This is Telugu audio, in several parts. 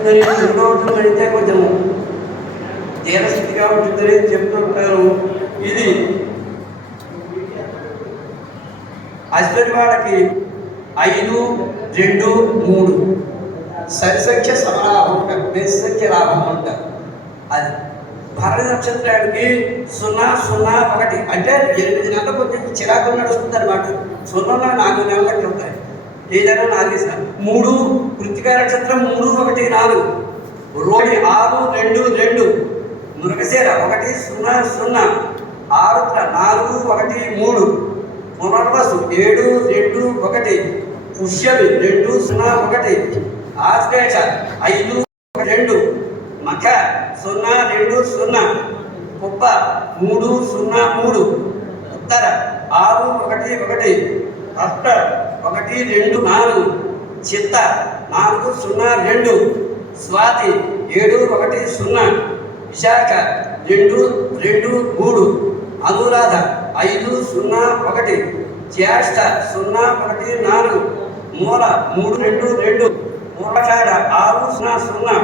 ఉంటుందని రెండో ఉంటుందంటే కొంచెం తీరస్థితిగా ఉంటుందని చెప్తుంటారు. ఇది హస్బెండ్ వాళ్ళకి 5, 2, 3 సరి సంఖ్య సమలాభం ఉంటారు, బేసి సంఖ్య లాభం ఉంటారు. అది భరణి నక్షత్రానికి 0, 0, 1 అంటే 8 నెలలకు కొంచెం చిరాకు నడుస్తుంది అనమాట. 0 4 నెలలకి ఉంటాయి, ఏదైనా 4 3 కృత్తికా నక్షత్రం 3, 1, 4 రోడి 6, 2, 2 మృగశిర 1, 0, 0 ఆరుద్ర 4, 1, 3 పునర్వసు 7, 2, 1 పుష్యమి 2, 0, 1 ఆశ్లేష 5, 2 మఖ 0, 2, 0 కుప్ప 3, 0, 3 ఉత్తర 6, 1, 1 అష్ట 1, 2, 4 చిత్త 4, 0, 2 స్వాతి 7, 1, 0 విశాఖ 2, 2, 3 అనురాధ 5, 0, 1 జ్యేష్ఠ 0, 1, 4 మూల 3, 2, 2 మూలాషాఢ 6, 0, 0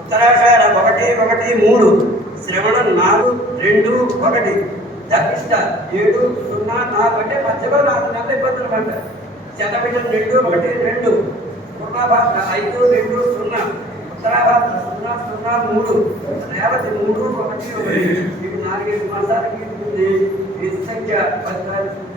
ఉత్తరాషాఢ 1, 1, 3 శ్రవణం 4, 2, 1 ధనిష్ట 7, 0, 4 అంటే మధ్యలో 4 నెలల ఇబ్బందులు పడ్డారు. శతభిషం 2, 1, 2 పూర్ణభాద్ర 5, 2, 0 ఉత్తరాభాద్ర 0, 0, 3 రేవతి 3, 1, 1 ఇవి 4 మాసాలకి ఉంటుంది. ఈ సంఖ్య 14